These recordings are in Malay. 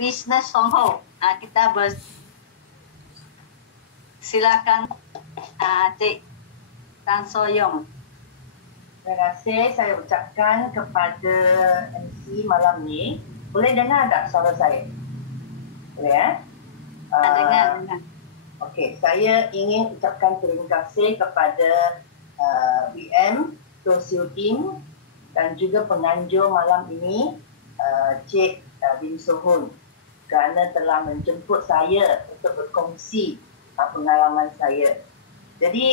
Business Songho. Kita silakan Cik Tan Soyong. Terima kasih saya ucapkan kepada MC malam ni. Boleh dengar tak suara saya? Boleh ya? Dengar. Okey, saya ingin ucapkan terima kasih kepada WM, Tosio Team dan juga penganjur malam ini, Cik Bin Sohun, kerana telah menjemput saya untuk berkongsi pengalaman saya. Jadi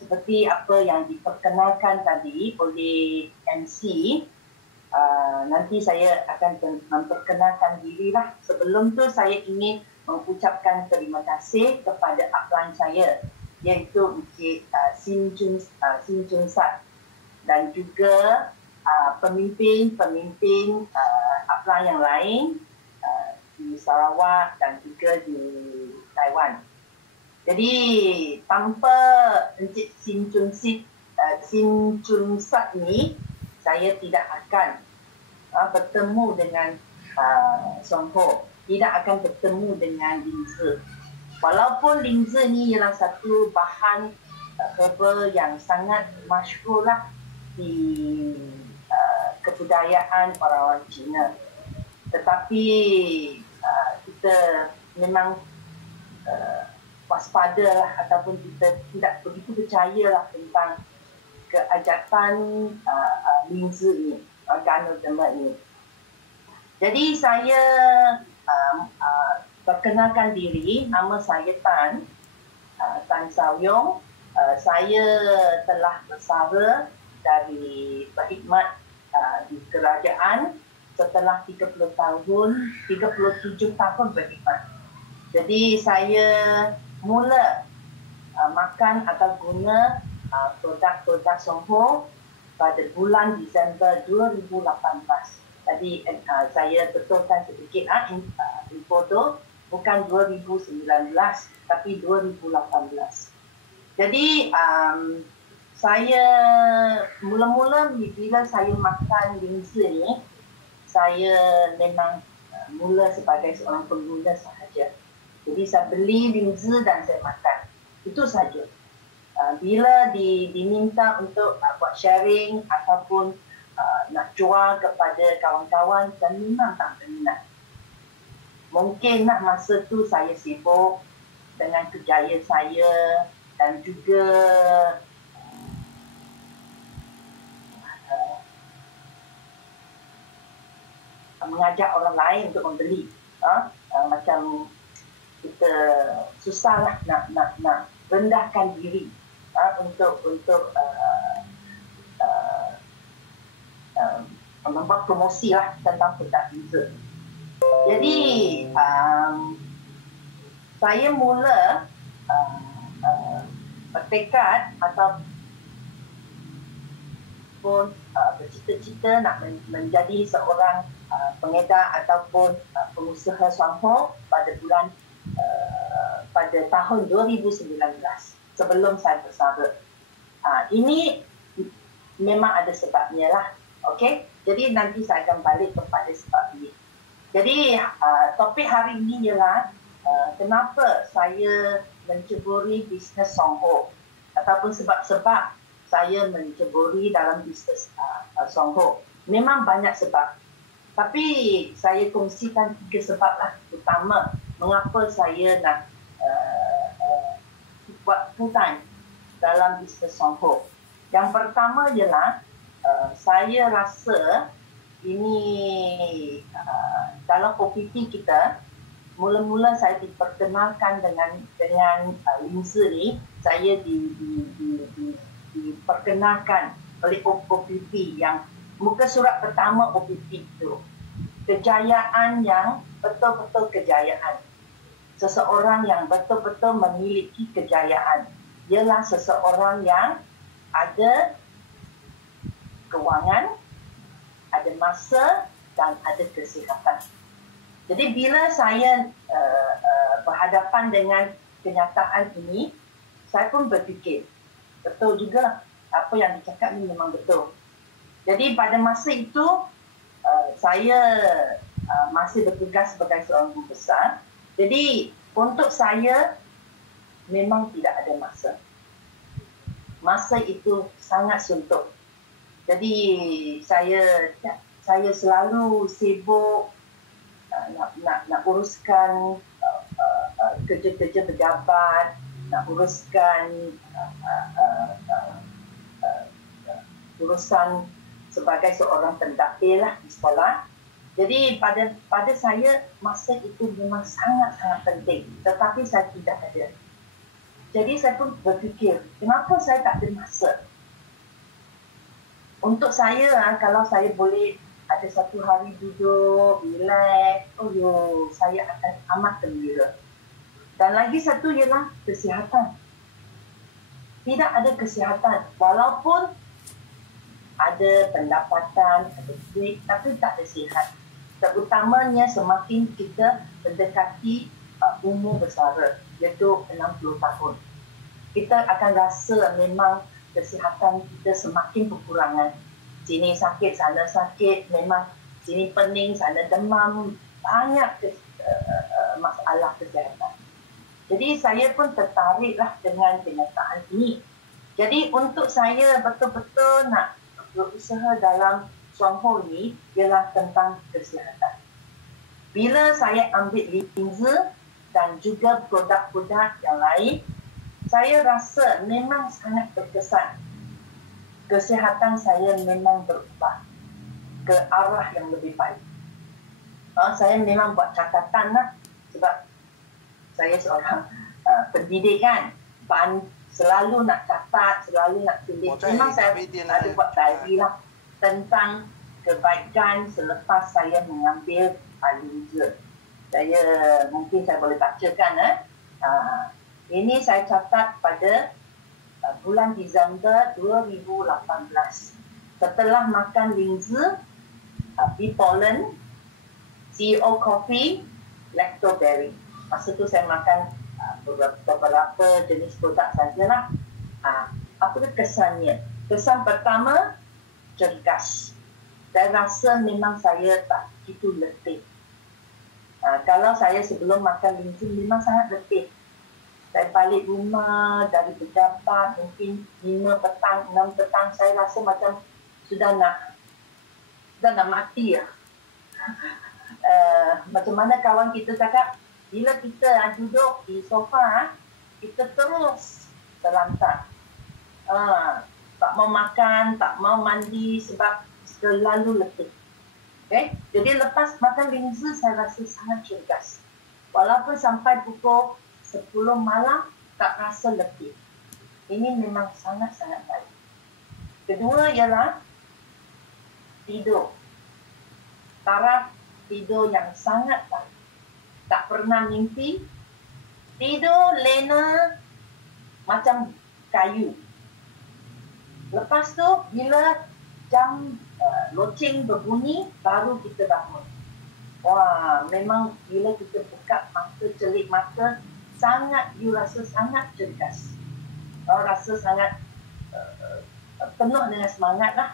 seperti apa yang diperkenalkan tadi oleh MC, nanti saya akan memperkenalkan dirilah. Sebelum tu saya ingin mengucapkan terima kasih kepada upline saya, iaitu Encik Sin Chun Sat, dan juga pemimpin upline yang lain di Sarawak dan juga di Taiwan. Jadi tanpa Encik Sin Chun Sat ni, saya tidak akan bertemu dengan Songho, tidak akan bertemu dengan linzer. Walaupun linzer ni ialah satu bahan herbal yang sangat masyhur lah di kebudayaan orang Cina, tetapi kita memang waspada ataupun kita tidak begitu percayalah tentang keajaiban linzer ini, Ganoderma ini. Jadi saya perkenalkan diri, nama saya Tan Soyong. Saya telah bersara dari berkhidmat di kerajaan setelah 37 tahun berkhidmat. Jadi saya mula makan atau guna produk-produk Songho pada bulan Disember 2018. Tadi saya betulkan sedikit info tu, bukan 2019 tapi 2018. Jadi saya mula-mula bila saya makan linzer ni, saya memang mula sebagai seorang pengguna sahaja. Jadi saya beli linzer dan saya makan. Itu saja. Bila diminta untuk buat sharing ataupun nak jual kepada kawan-kawan, saya memang tak berminat. Mungkin masa tu saya sibuk dengan kerjaya saya dan juga mengajak orang lain untuk membeli. Macam kita susahlah nak rendahkan diri untuk membuat promosi lah tentang produk linzer. Jadi saya mula bertekad ataupun bercita-cita nak menjadi seorang pengedar ataupun pengusaha Songho pada tahun 2019, sebelum saya bersara. Ini memang ada sebabnya lah. Okey, jadi nanti saya akan balik kepada sebab ini. Jadi topik hari ini ialah kenapa saya menceburi bisnes Songho, ataupun sebab-sebab saya menceburi dalam bisnes Songho. Memang banyak sebab, tapi saya kongsikan 3 sebab lah utama mengapa saya nak buat full time dalam bisnes Songho. Yang pertama ialah saya rasa ini dalam OPP kita, mula-mula saya diperkenalkan dengan linzer ni, saya diperkenalkan oleh OPP yang muka surat pertama OPP itu. Kejayaan yang betul-betul kejayaan. Seseorang yang betul-betul memiliki kejayaan ialah seseorang yang ada kewangan, ada masa dan ada kesihatan. Jadi bila saya berhadapan dengan kenyataan ini, saya pun berfikir, betul juga apa yang dicakap ini memang betul. Jadi pada masa itu saya masih bertugas sebagai seorang guru besar. Jadi untuk saya memang tidak ada masa. Masa itu sangat suntuk. Jadi saya selalu sibuk nak uruskan kerja-kerja pejabat, nak uruskan urusan sebagai seorang pentadbir lah di sekolah. Jadi pada saya masa itu memang sangat-sangat penting, tetapi saya tidak ada. Jadi saya pun berfikir, kenapa saya tak ada masa? Untuk saya, kalau saya boleh ada satu hari duduk, relax, saya akan amat gembira. Dan lagi satu ialah kesihatan. Tidak ada kesihatan, walaupun ada pendapatan, ada duit, tapi tak ada sihat. Terutamanya semakin kita mendekati umur bersara, iaitu 60 tahun. Kita akan rasa memang kesihatan kita semakin berkurangan. Sini sakit, sana sakit, memang sini pening, sana demam, banyak masalah kesihatan. Jadi saya pun tertariklah dengan kenyataan ini. Jadi untuk saya betul-betul nak berusaha dalam Shuangho ni ialah tentang kesihatan. Bila saya ambil linza dan juga produk-produk yang lain, saya rasa memang sangat berkesan. Kesihatan saya memang berubah ke arah yang lebih baik. Saya memang buat catatan lah, sebab saya seorang pendidik kan, selalu nak catat, selalu nak tulis. Memang saya ada buat diary lah tentang kebaikan selepas saya mengambil linza. Mungkin saya boleh bacakan. Ini saya catat pada bulan Disember 2018. Setelah makan linza, bee pollen, CEO coffee, lactoberry. Masa tu saya makan beberapa jenis produk sajalah. Apa kesannya? Kesan pertama, cergas. Saya rasa memang saya tak begitu letih. Kalau saya sebelum makan linza memang sangat letih. Saya balik rumah dari pejabat mungkin 5 petang, 6 petang, saya rasa macam sudah nak mati ya. Macam mana kawan kita cakap, bila kita duduk di sofa, kita terus terlantar. Tak mau makan, tak mau mandi sebab terlalu letih. Okay? Jadi lepas makan linza, saya rasa sangat cergas. Walaupun sampai pukul 10 malam, tak rasa letih. Ini memang sangat-sangat baik. Kedua ialah tidur. Taraf tidur yang sangat baik. Tak pernah mimpi. Tidur lena macam kayu. Lepas tu, bila jam loceng berbunyi, baru kita bangun. Wah, memang bila kita buka mata, celik mata, you rasa sangat cergas. Rasa sangat penuh dengan semangat lah.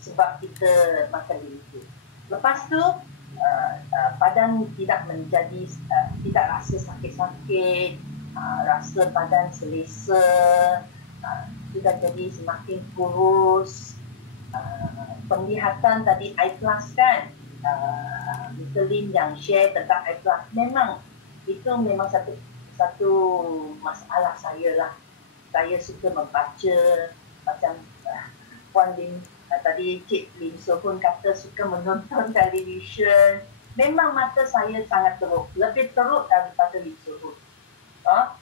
Sebab kita makan linza. Lepas tu, badan tidak rasa sakit-sakit, rasa badan selesa, sudah jadi semakin kurus. Penglihatan tadi iPlus kan, Mr. Lim yang share tentang iPlus, memang itu memang satu masalah saya lah. Saya suka membaca, macam Puan Lim tadi Cik Lim Sohun kata suka menonton televisyen. Memang mata saya sangat teruk, lebih teruk daripada Lim Sohun.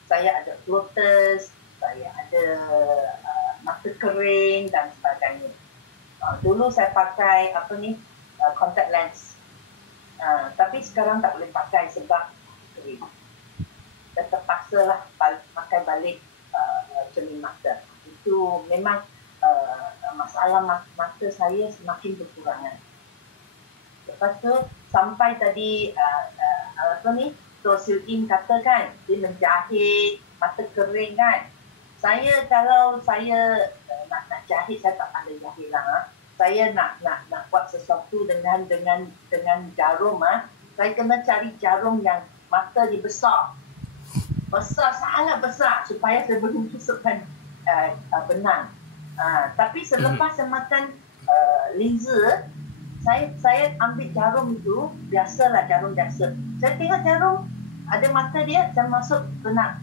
Saya ada floaters, saya ada mata kering dan sebagainya. Dulu saya pakai contact lens, tapi sekarang tak boleh pakai sebab kering. Saya terpaksa lah pakai balik cermin mata. Itu memang masalah mata saya semakin berkurangan. Lepas tu sampai tadi Tosil Im katakan dia menjahit mata kering kan. Kalau saya nak jahit, saya tak pandai jahit lah. saya nak buat sesuatu dengan jarum, saya kena cari jarum yang mata dia besar sangat besar supaya saya boleh masukkan benang. Tapi selepas saya makan linzer, saya ambil jarum itu, biasalah jarum biasa. Saya tengok jarum, ada mata dia, saya masuk benang.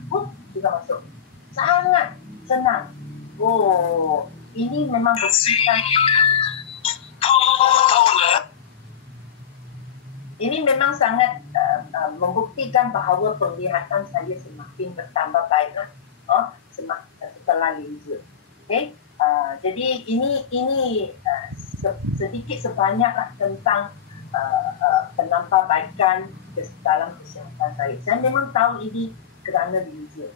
Juga masuk. Sangat senang. Oh, ini memang buktikan. Ini memang sangat membuktikan bahawa penglihatan saya semakin bertambah baiklah. Setelah linzer. Okay? Jadi ini sedikit sebanyaklah tentang penambahbaikan dalam kesihatan saya. Saya memang tahu ini kerana linzer.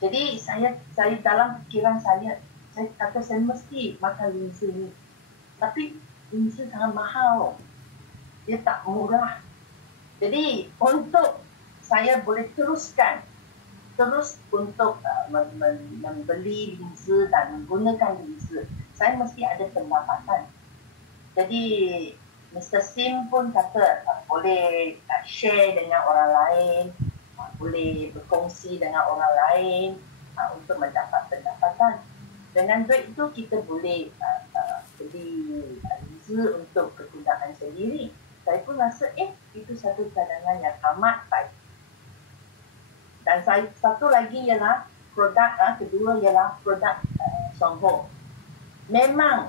Jadi saya dalam fikiran saya kata saya mesti makan linzer ni. Tapi linzer sangat mahal. Dia tak murah. Jadi untuk saya boleh terus untuk membeli linzer dan menggunakan linzer, saya mesti ada pendapatan. Jadi Mr. Sim pun kata boleh share dengan orang lain, boleh berkongsi dengan orang lain untuk mendapat pendapatan. Dengan duit itu kita boleh beli linzer untuk kegunaan sendiri. Saya pun rasa itu satu cadangan yang amat baik. Dan satu lagi ialah kedua ialah produk Songho. Memang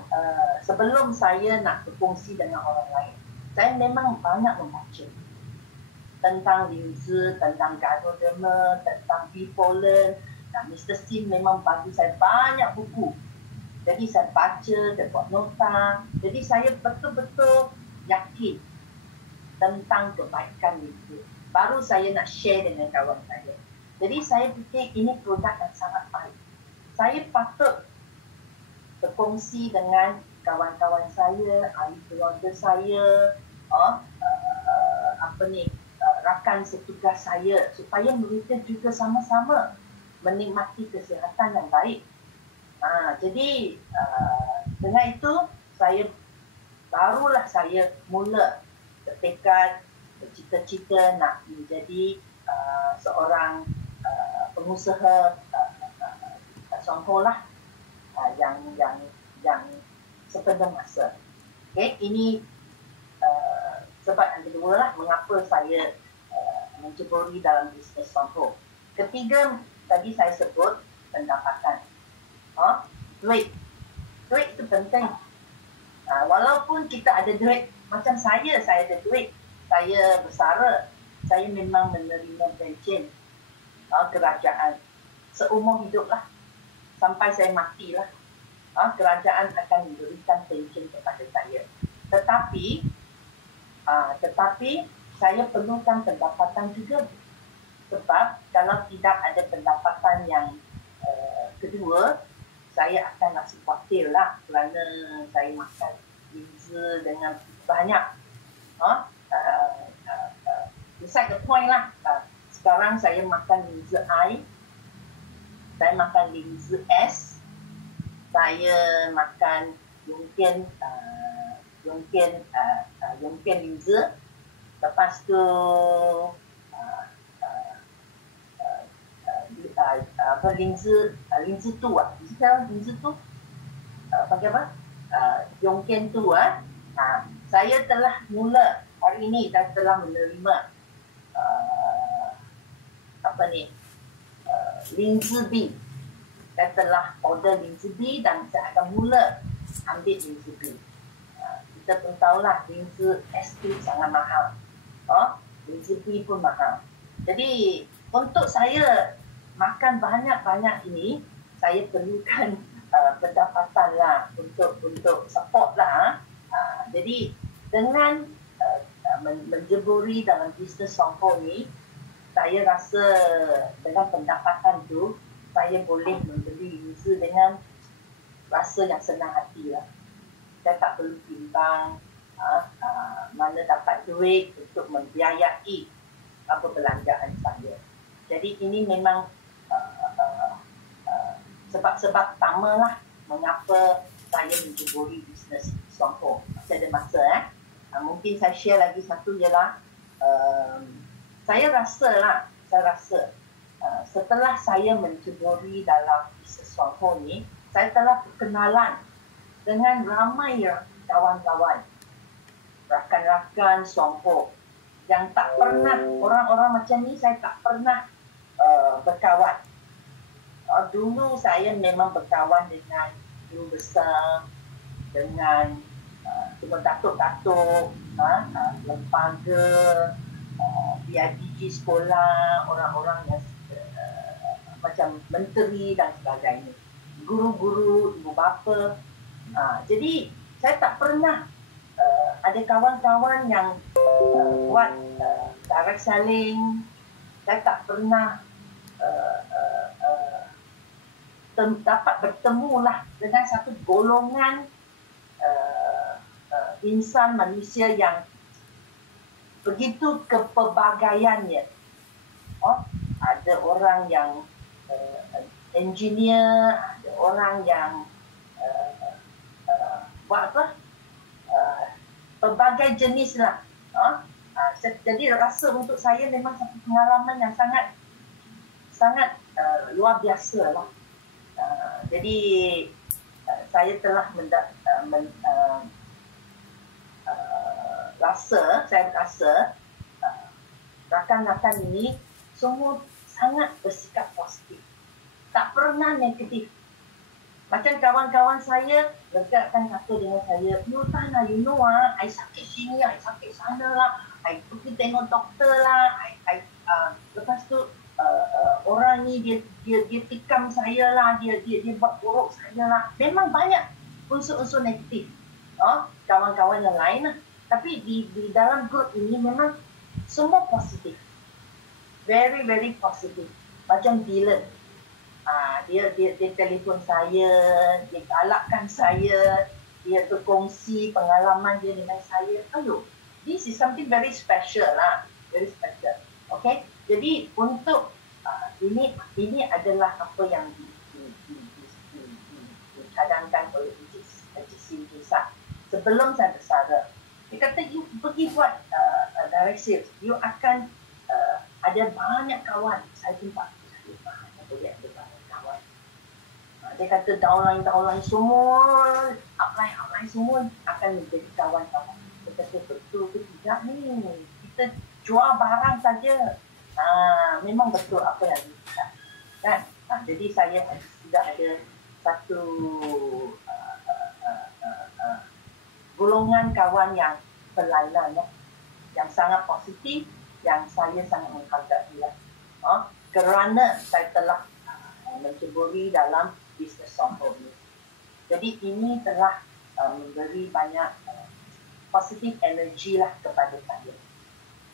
sebelum saya nak berkongsi dengan orang lain, saya memang banyak membaca tentang linzer, tentang Ganoderma, tentang B-pollen. Dan Mr. Sim memang bagi saya banyak buku. Jadi saya baca, saya buat nota. Jadi saya betul-betul yakin tentang kebaikan linzer. Baru saya nak share dengan kawan saya. Jadi saya fikir ini produk yang sangat baik. Saya patut berkongsi dengan kawan-kawan saya, ahli keluarga saya, rakan setugas saya, supaya mereka juga sama-sama menikmati kesihatan yang baik. Jadi dengan itu barulah saya mula bertekad, bercita-cita nak menjadi seorang pengusaha Songho lah, yang sepenuh masa. Okay, ini sebab yang kedua lah mengapa saya menceburi dalam bisnes Songho. Ketiga, tadi saya sebut pendapatan. Duit itu penting. Walaupun kita ada duit, macam saya ada duit, saya bersara, saya memang menerima pencen kerajaan seumur hidup lah, sampai saya mati lah. Kerajaan akan memberikan pencen kepada saya. Tetapi saya perlukan pendapatan juga, sebab kalau tidak ada pendapatan yang kedua, saya akan rasa khawatir lah, kerana saya makan linzer dengan banyak. Beside the point lah. Sekarang saya makan linzer I, saya makan linzer S, saya makan Yongpian linzer. Lepas tu linzer tu sekarang linzer tu pakai apa? Yongpian tu saya telah mula hari ini dan telah menerima linzer B. Saya telah order linzer B dan saya akan mula ambil linzer B. Kita pun tahulah linzer S tu sangat mahal. Linzer B pun mahal. Jadi untuk saya makan banyak-banyak ini, saya perlukan pendapatan lah untuk support lah. Jadi dengan menjeburi dalam bisnes Songho ni, saya rasa dengan pendapatan tu saya boleh membeli linzer dengan rasa yang senang hati lah. Saya tak perlu bimbang mana dapat duit untuk membiayai perbelanjaan saya. Jadi ini memang sebab-sebab utama lah mengapa saya menceburi bisnes Songho. Masih ada masa mungkin saya share lagi satu ialah saya rasa setelah saya menceburi dalam bisnes Songho ni, saya telah berkenalan dengan ramai kawan-kawan, rakan-rakan Songho yang tak pernah, orang-orang macam ni saya tak pernah berkawan. Dulu saya memang berkawan dengan guru besar, dengan cuma datuk-datuk, lembaga, PIBG sekolah, orang-orang yang macam menteri dan sebagainya, guru-guru, ibu bapa. Jadi saya tak pernah ada kawan-kawan yang buat direct selling. Saya tak pernah dapat bertemu lah dengan satu golongan insan manusia yang begitu kepelbagaiannya. Ada orang yang engineer, ada orang yang buat apa? Pelbagai jenis lah. Jadi rasa untuk saya memang satu pengalaman yang sangat luar biasa lah. Jadi saya telah saya rasa rakan-rakan ini semua sangat bersikap positif, tak pernah negatif. Macam kawan-kawan saya, mereka akan kata dengan saya, you know I sakit sini, I sakit sana lah, I pergi tengok doktor lah, lepas tu orang ni dia tikam saya lah, dia buat buruk saya lah. Memang banyak unsur-unsur negatif, kawan-kawan yang lain lah. Tapi di dalam grup ini memang semua positif, very very positif. Macam Dylan, dia telefon saya, dia galakkan saya, dia berkongsi pengalaman dia dengan saya. This is something very special lah, very special. Okay, jadi untuk ini adalah apa yang dicadangkan oleh Encik Sinjisa sebelum saya bersara. Dia kata, you pergi buat direct sales, you akan ada banyak kawan. Saya jumpa boleh ada banyak kawan. Dia kata downline semua, upline semua akan menjadi kawan-kawan. Dia kata, betul ke tidak ni? Kita jual barang saja. Memang betul apa yang dia kan? Jadi saya tidak ada satu golongan kawan yang pelainan, yang sangat positif, yang saya sangat menghargai. Kerana saya telah menceburi dalam bisnes Songho ini. Jadi ini telah memberi banyak positif energi lah kepada saya.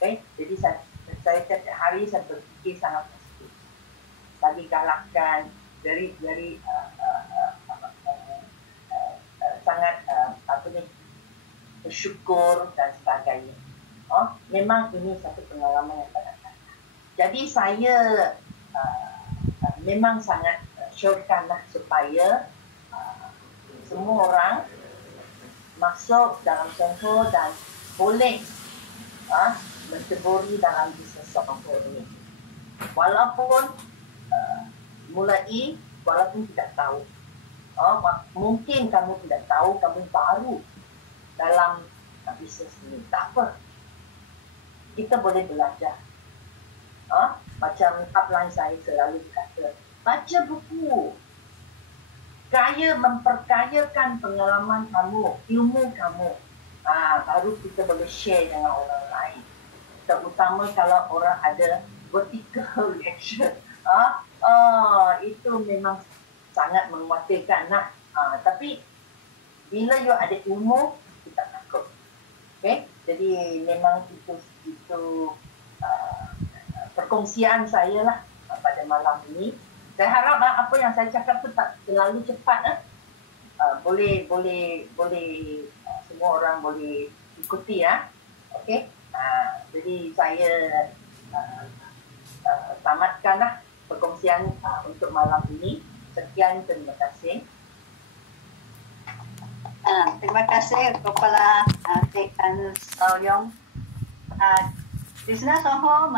Okay? Jadi saya setiap hari saya berfikir sangat positif, bagi galakan, very sangat bersyukur dan sebagainya. Memang ini satu pengalaman yang sangat baik. Jadi saya memang sangat syorkanlah supaya semua orang masuk dalam Songho dan boleh menceburi dalam bisnes Songho ini. Walaupun walaupun tidak tahu. Mungkin kamu tidak tahu, kamu baru dalam bisnes ini. Tak apa. Kita boleh belajar. Macam upline saya selalu kata, baca buku. Memperkayakan pengalaman kamu, ilmu kamu. Baru kita boleh share dengan orang lain. Terutama kalau orang ada vertical reaction. Itu memang sangat menguatkan lah. Tapi bila you ada ilmu, kita takut. Okay? Jadi memang itu perkongsian saya lah pada malam ini. Saya harap apa yang saya cakap tu tak terlalu cepat. Boleh semua orang boleh ikuti ya. Okey. Jadi saya tamatkanlah perkongsian untuk malam ini. Sekian, terima kasih. Terima kasih kepada Cik Tan Soyong. Di sana Soho